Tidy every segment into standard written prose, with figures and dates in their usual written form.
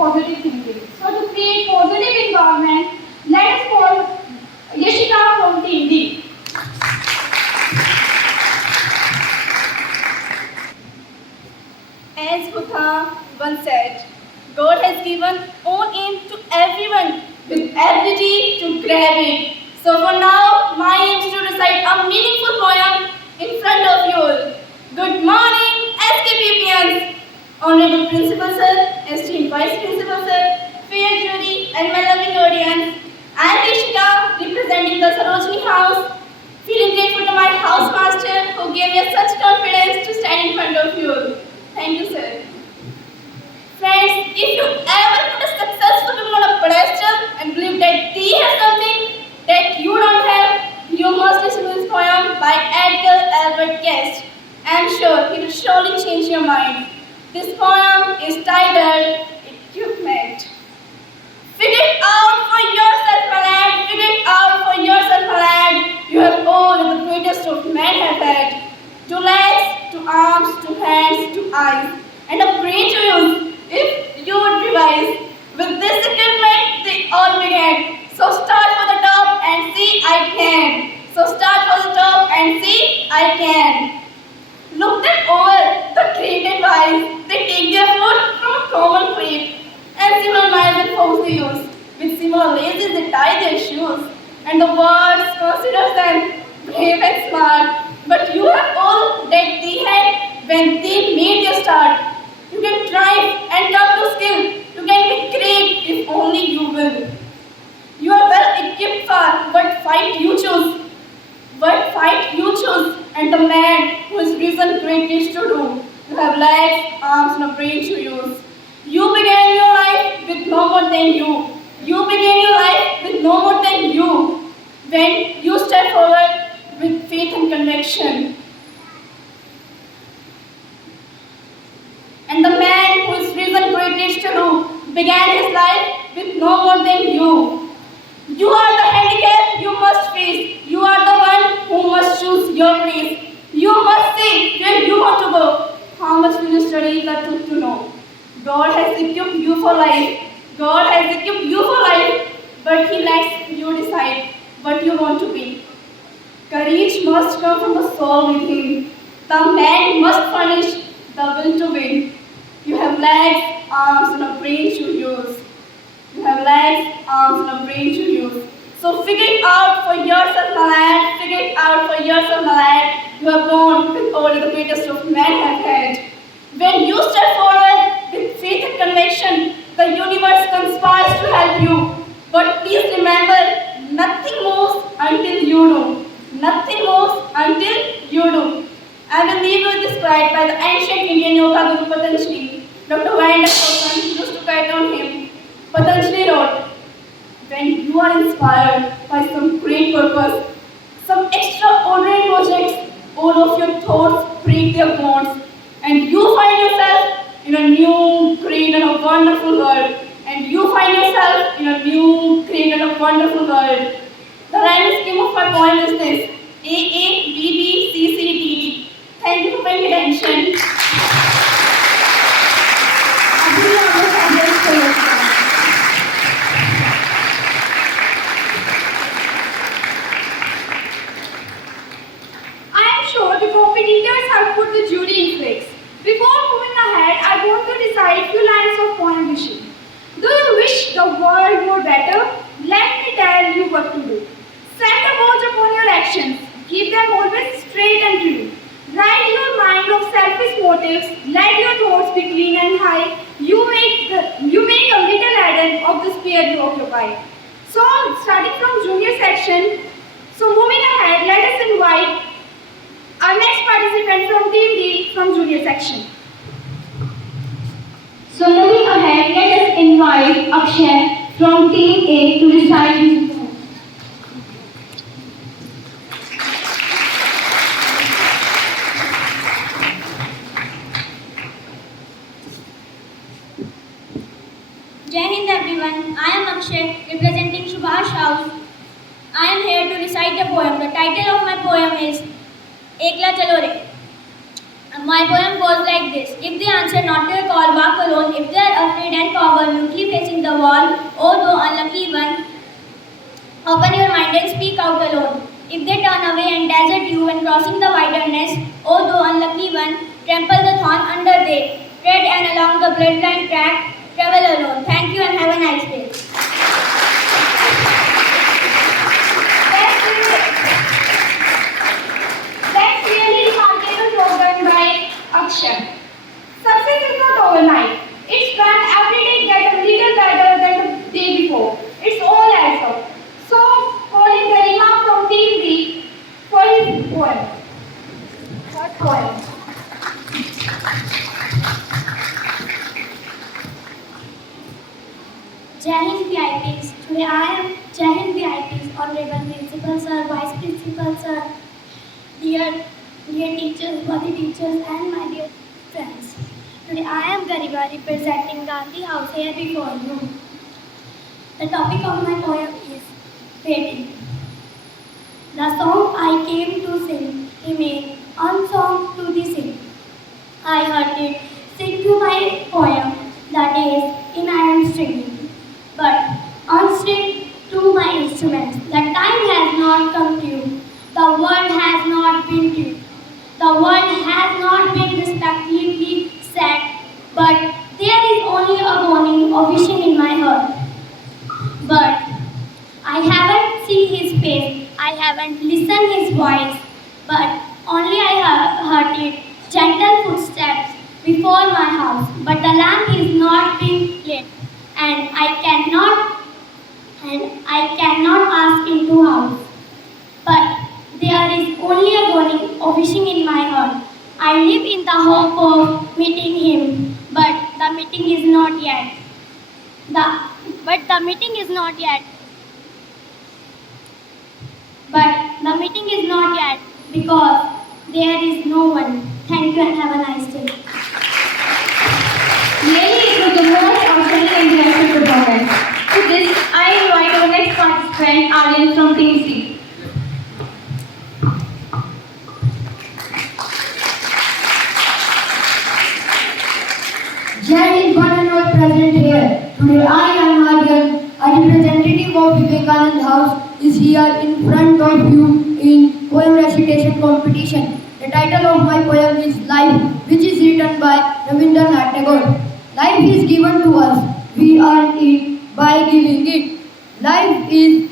positive thinking. So to create positive environment, let us call Yashika from Team D. As Buddha once said, God has given own aim to everyone with ability to grab it. So for now, my aim is to recite a meaningful poem in front of you all. Good morning, SKPPNs, Honorable Principal Sir, esteemed Vice Principal Sir, fair jury, and my loving audience. I am Ishika, representing the Sarojini House. Feeling grateful to my house master who gave me such confidence to stand in front of you all. Thank you, sir. Friends, if you ever put a successful people on a pedestal and believe that they have something that you don't have, you must listen to this poem by Edgar Albert Guest. I am sure it will surely change your mind. This poem is titled Equipment. Figure it out for yourself, my lad. Figure it out for yourself, my lad. You have all that the greatest of men have had. 2 legs, 2 arms, 2 hands, 2 eyes, and a brain to use if you would revise. With this equipment, they all began. So start for the top and see I can. So start for the top and see I can. Look them over, the trained and wise. They take their food from a common plate and similar knives and forks they use. With similar laces they tie their shoes. And the world considers them brave and smart. But you have all that they had when they made their start. You can thrive and come to skill. You can be great if only you will. You are well equipped for what fight you choose. What fight you choose. And the man who is reason great is to do. You have legs, arms, and a brain to use. You began your life with no more than you. You began your life with no more than you. When you step forward with faith and conviction. And the man who is risen greatest to do began his life with no more than you. You are the handicap you must face. You are the one who must choose your place. You must say where you want to go. How much will you study the truth to know? God has equipped you for life. God has equipped you for life. But He lets you decide what you want to be. Courage must come from the soul within. The man must furnish the will to win. You have legs, arms, and a brain to use. You have legs, arms, and a brain to use. So figure it out for yourself, my lad. Figure it out for yourself, my lad. You are born with all the greatest of men have had. When you step forward with faith and conviction, the universe conspires to help you. But please remember, nothing moves until you do. Nothing moves until you do. I will leave you this quote by the ancient Indian yoga guru Patanjali. Dr. Virendra Kosan used to write on him. Patanjali wrote, when you are inspired by some great purpose, some extraordinary projects, all of your thoughts break their bonds, and you find yourself in a new, great, and a wonderful world. And you find yourself in a new, great, and a wonderful world. The rhyme scheme of my poem is this: A A B B C C D D. Thank you for paying attention. I am sure the competitors have put the jury in place. Before moving ahead, I want to recite few lines of poem wishing. Do you wish the world were better? Let me tell you what to do. Set a watch upon your actions. Keep them always straight and true. Rid your mind of selfish motives. Let your thoughts be clean and high. You make a little Eden of the sphere you occupy. So, starting from junior section, so moving ahead, let us invite our next participant from Team D from junior section. So moving ahead, let us invite Akshay from Team A to recite his poem. Jai Hind everyone, I am Akshay representing Subhash House. I am here to recite a poem. The title of my poem is Ekla Chalo Re. My poem was goes like this. If they answer not to your call, walk alone. If they are afraid and cower, mutely facing the wall, O thou unlucky one, open your mind and speak out alone. If they turn away and dash at you when crossing the wilderness, O thou unlucky one, trample the thorn under thee. Tread and along the bloodline track, travel alone. Thank you and have a nice day. That's really remarkable program by Akshay. Success is not overnight. It's when every day gets a little better than the day before. It's all adds up. So, calling Garima from Team D for his poem. What poem? Jai Hind VIPs. Today I am Jai Hind VIPs, Honorable Principal Sir, Vice Principal Sir, dear teachers, body teachers and my dear friends. Today I am Gariba representing Gandhi House here before you. The topic of my poem is Waiting. The song I came to sing remained unsung to the sing. I heard it sing to my poem the days in I am stringing, but unstring to my instruments. The time has not come to you. The word has not been to you. The word has not been respectively said, but there is only a groaning of wishing in my heart. But I haven't seen his face, I haven't listened his voice, but only I have heard it, gentle footsteps before my house. But the lamp is not being lit, and I cannot ask into house. But there is only a groaning of wishing in my heart. I live in the hope of meeting him, but the meeting is not yet. But the meeting is not yet because there is no one. Thank you and have a nice day. Really, it was the most outstanding and beautiful performance. With this, I invite our next participant, Aryan from Team C. Jai Hind, one and all present here. Today I am Aryan, a representative of Vivekanand House, is here in front of you in poem recitation competition. The title of my poem is Life, which is written by Rabindranath Tagore. Life is given to us, we earn it by giving it. Life is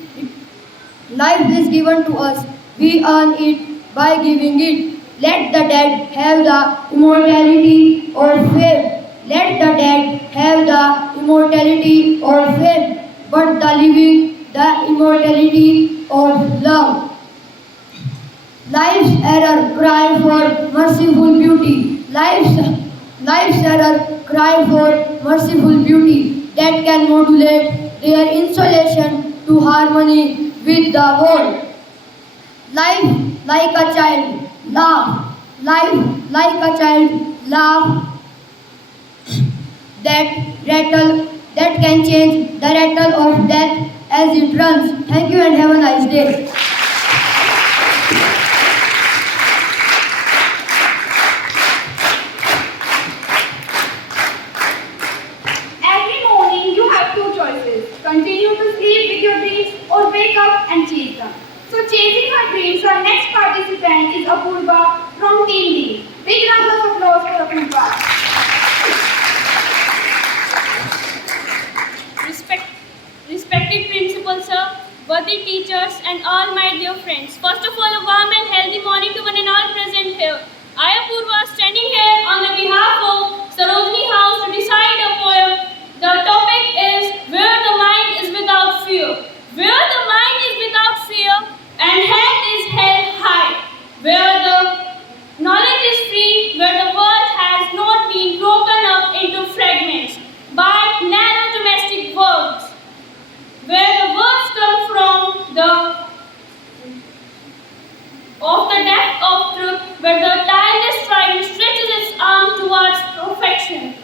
given to us, we earn it by giving it. Let the dead have the immortality or fame. Let the dead have the immortality or fame, but the living the immortality of love. Life's error cry for merciful beauty. Life's error cry for merciful beauty that can modulate their insulation to harmony with the world. Life like a child, laugh. Life like a child, laugh. That can change the rattle of death as it runs. Thank you and have a nice day. Every morning you have two choices. Continue to sleep with your dreams or wake up and chase them. So chasing her dreams, our next participant is Apurva from Team D. Big round of applause for Apurva. Respected Principal Sir, worthy teachers and all my dear friends. First of all, a warm and healthy morning to one and all present here. I, Apurva, standing here on the behalf of Sarojini House to decide a poem. The topic is Where the Mind is Without Fear. Where the mind is without fear and head is held high. Where the knowledge is free, where the world has not been broken up into fragments by narrow domestic words. Where the words come from the depth of truth, where the tireless striving stretches its arm towards perfection,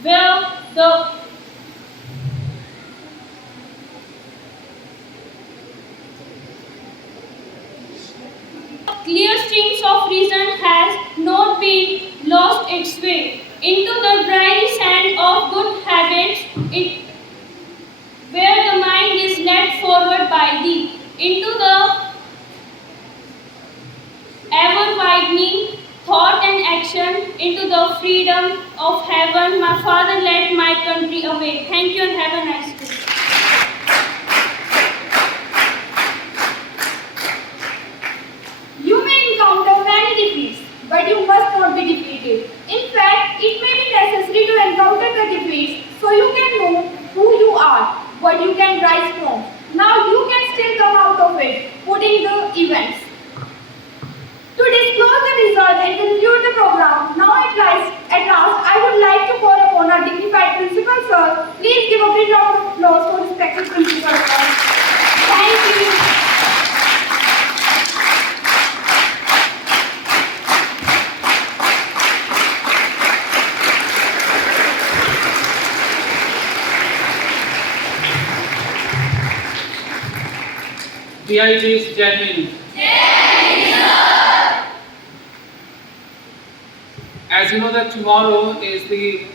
where the clear streams of reason has not been lost its way. Into the briny sand of good habits, where the mind is led forward by thee. Into the ever-widening thought and action, into the freedom of heaven, my Father led my country away. Thank you and have a nice day. You may encounter many defeats, but you must not be defeated. In fact, it may be necessary to encounter the defeats so you can know who you are, what you can rise from. Now you can still come out of it, putting the events. To disclose the result and conclude the program, now at last, I would like to call upon our dignified principal, sir. Please give a big round of applause for respected principal, sir. Thank you. DIT's Jai. As you know that tomorrow is the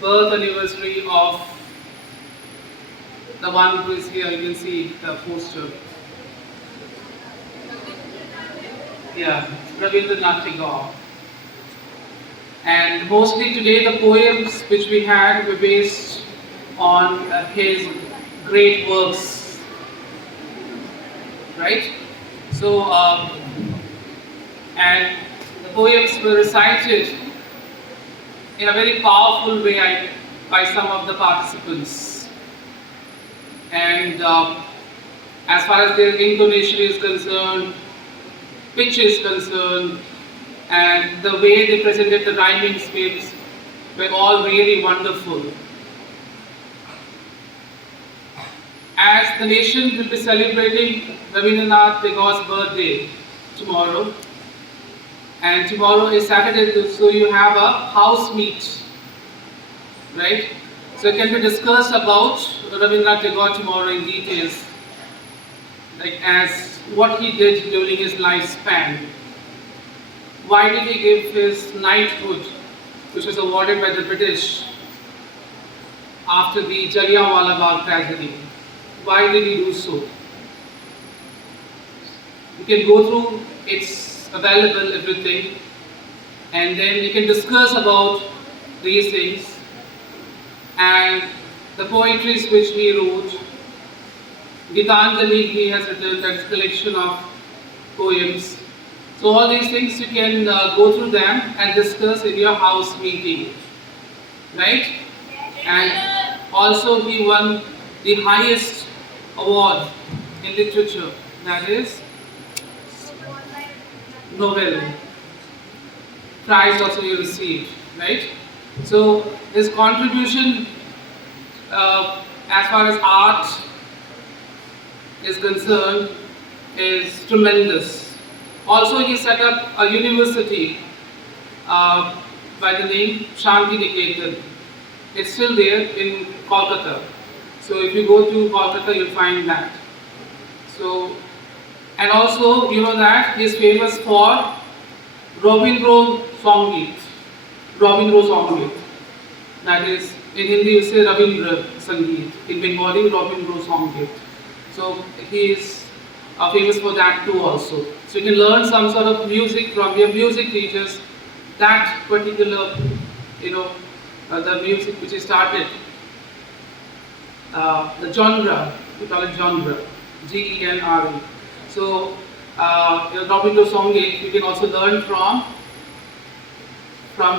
birth anniversary of the one who is here, you can see the poster. Yeah, Rabindranath Tagore. And mostly today the poems which we had were based on his great works, right? So, and the poems were recited in a very powerful way by some of the participants. And as far as their intonation is concerned, pitch is concerned, and the way they presented the rhyming schemes were all really wonderful. As the nation will be celebrating Rabindranath Tagore's birthday tomorrow, and tomorrow is Saturday, so you have a house meet, right? So it can be discussed about Rabindranath Tagore tomorrow in details, like as what he did during his lifespan. Why did he give his knighthood, which was awarded by the British after the Jallianwala Bagh tragedy? Why did he do so? You can go through, it's available, everything, and then you can discuss about these things and the poetries which he wrote. Gitanjali he has written, that's a collection of poems. So all these things you can go through them and discuss in your house meeting, right? And also he won the highest award in literature, that is Nobel Prize also he received, right? So his contribution as far as art is concerned is tremendous. Also he set up a university by the name Shanti Niketan. It's still there in Kolkata. So if you go to Kolkata, you'll find that. So, and also you know that he is famous for Rabindra Sangeet. Rabindra Sangeet. That is, in Hindi you say Rabindra Sangeet. In Bengali, Rabindra Sangeet. So he is famous for that too also. So you can learn some sort of music from your music teachers, that particular, the music which he started, the genre, we call it genre, G-E-N-R-E. So, Rabindra Sangeet, you can also learn from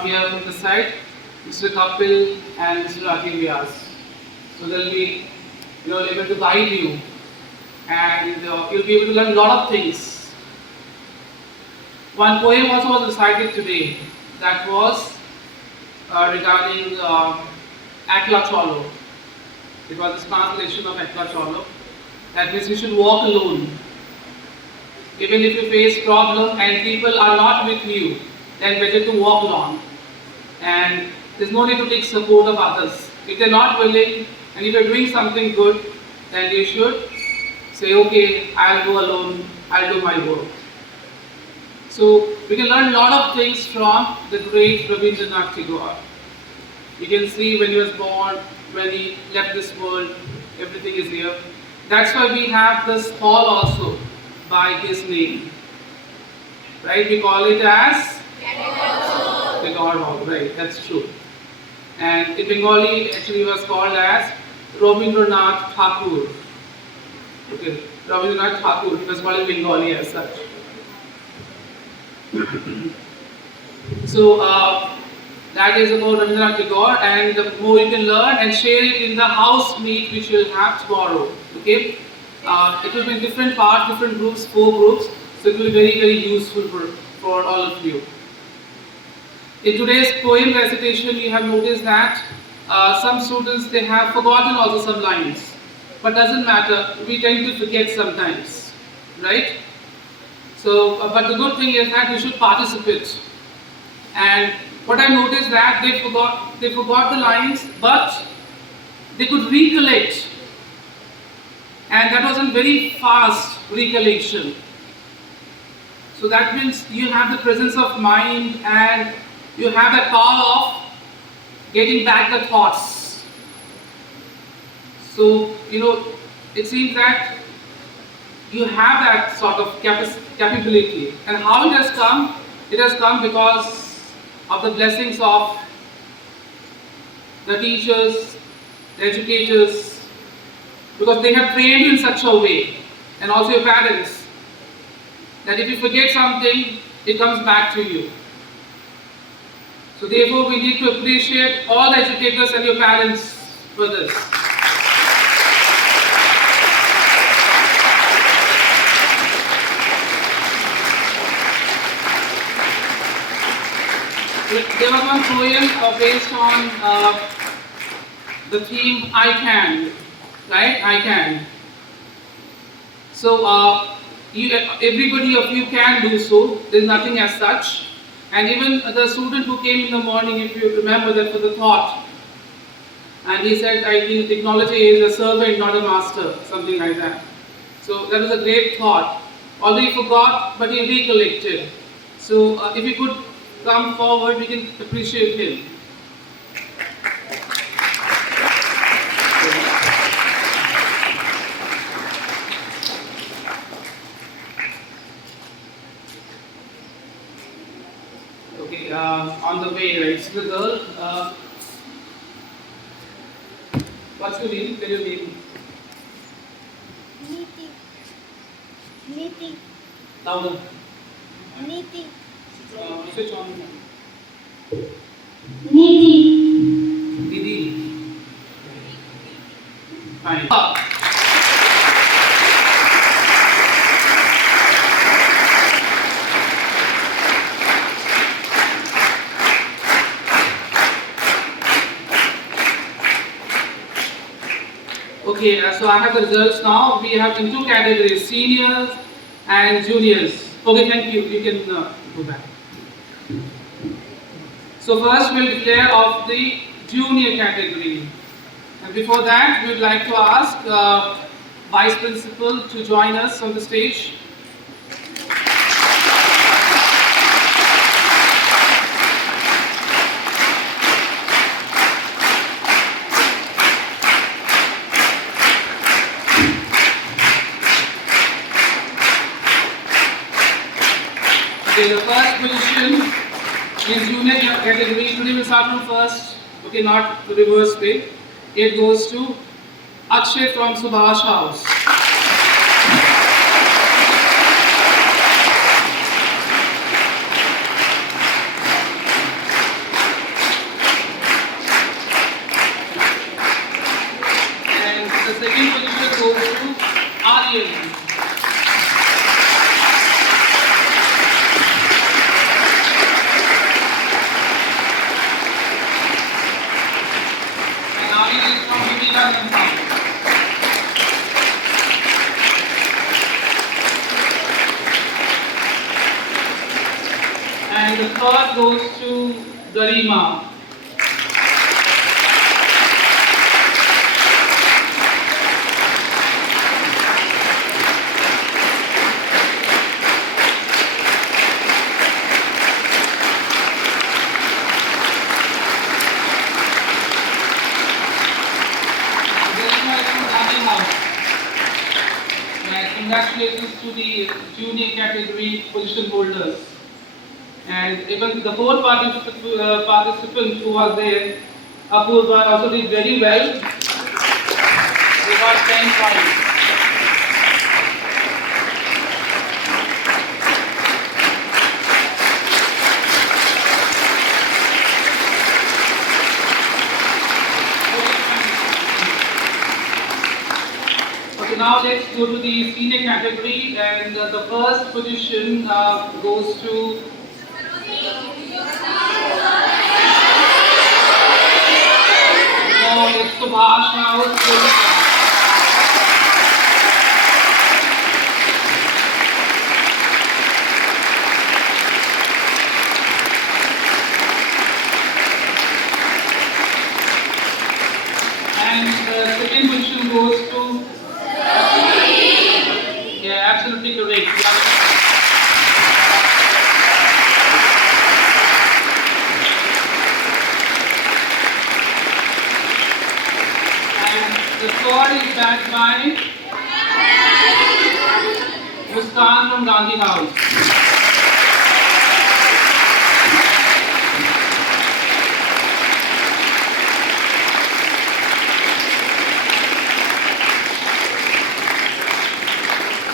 here from the side, Mr. Kapil and Mr. Rajiv Vyas. So they'll be able to guide you, and you'll be able to learn a lot of things. One poem also was recited today, that was regarding Ekla Cholo. It was a translation of Ekla Cholo. That means you should walk alone. Even if you face problem and people are not with you, then better to walk along. And there's no need to take support of others. If they're not willing, and if you're doing something good, then you should say, okay, I'll go alone, I'll do my work. So we can learn a lot of things from the great Rabindranath Tagore. You can see when he was born, when he left this world, everything is here. That's why we have this hall also by his name. Right? We call it as Tagore Hall. Right, that's true. And in Bengali, actually, it was called as Rabindranath Thakur. Okay, Rabindranath Thakur. It was called in Bengali as such. So that is about Rabindranath Tagore, and the more you can learn and share it in the house meet which we will have tomorrow. Okay, it will be in different parts, different groups, 4 groups. So it will be very, very useful for all of you. In today's poem recitation, you have noticed that some students, they have forgotten also some lines, but doesn't matter. We tend to forget sometimes, right? So, but the good thing is that you should participate. And what I noticed that they forgot the lines, but they could recollect, and that was a very fast recollection. So that means you have the presence of mind and you have that power of getting back the thoughts. So, it seems that you have that sort of capability. And how it has come? It has come because of the blessings of the teachers, the educators, because they have trained you in such a way, and also your parents, that if you forget something, it comes back to you. So therefore, we need to appreciate all the educators and your parents for this. There was one poem based on the theme I can, right? I can. So everybody of you can do so. There is nothing as such. And even the student who came in the morning, if you remember that for the thought, and he said, I think technology is a servant, not a master, something like that. So that was a great thought. Although he forgot, but he recollected. So if you could come forward, we can appreciate him. Okay, on the way, right? So the girl, what's your name? Tell your name. Niti. Niti. Louder. Niti. Switch on. Niti. Didi. Fine. Okay, so I have the results now. We have in 2 categories, seniors and juniors. Okay, thank you. You can go back. So first we'll declare of the junior category. And before that, we would like to ask Vice Principal to join us on the stage. Okay, the first position in junior category, today we'll start from first, okay, not the reverse way. It goes to Akshay from Subhash House. And the second position goes to Aryan. And the third goes to Garima. to the junior category position holders. And even the four participants who are there, Apurva also did very well. They got 10 points. Okay, now let's go to the senior category, and the first position goes to it's Subhash Rao. And the second position goes to yeah, absolutely correct. Yeah. The squad is backed by Muskan from Gandhi House.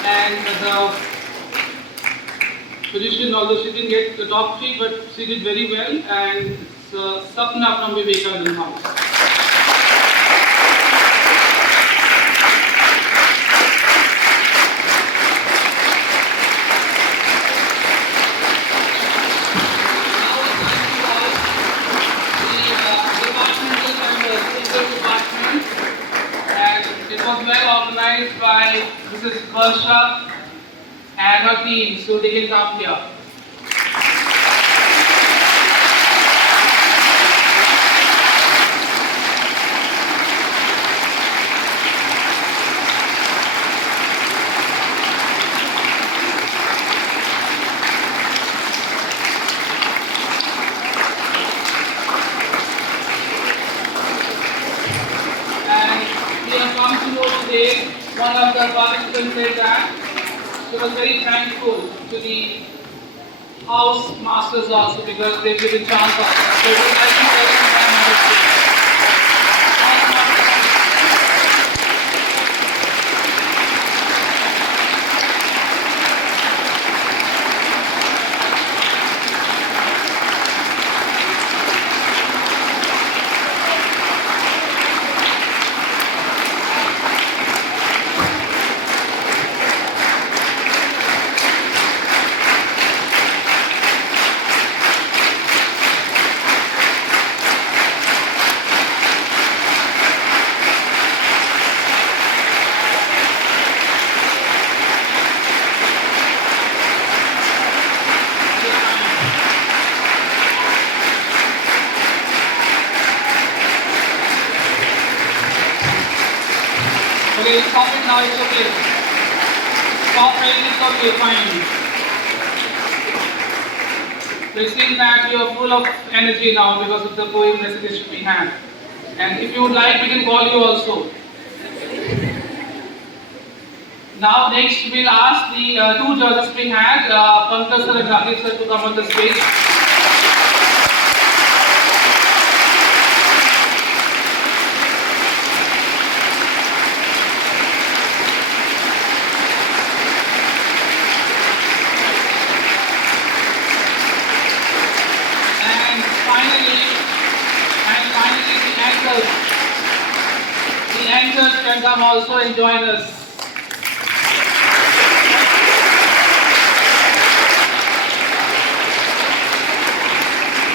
And the position, although she didn't get the top 3, but she did very well. And Sapna from Vivekanand House. It was well organized by Mrs. Varsha and her team, so they can come here. Today, one of the participants said that she was very thankful to the house masters also because they've given chance of that. So we would like to welcome them on the stage. House masters. Okay, stop it now, it's okay. Stop it, it's okay, fine. So it seems that you are full of energy now because of the poem recitation we had. And if you would like, we can call you also. Now next we'll ask the two judges we had, Pankaj sir and Rajiv sir to come on the stage. The anchors can come also and join us.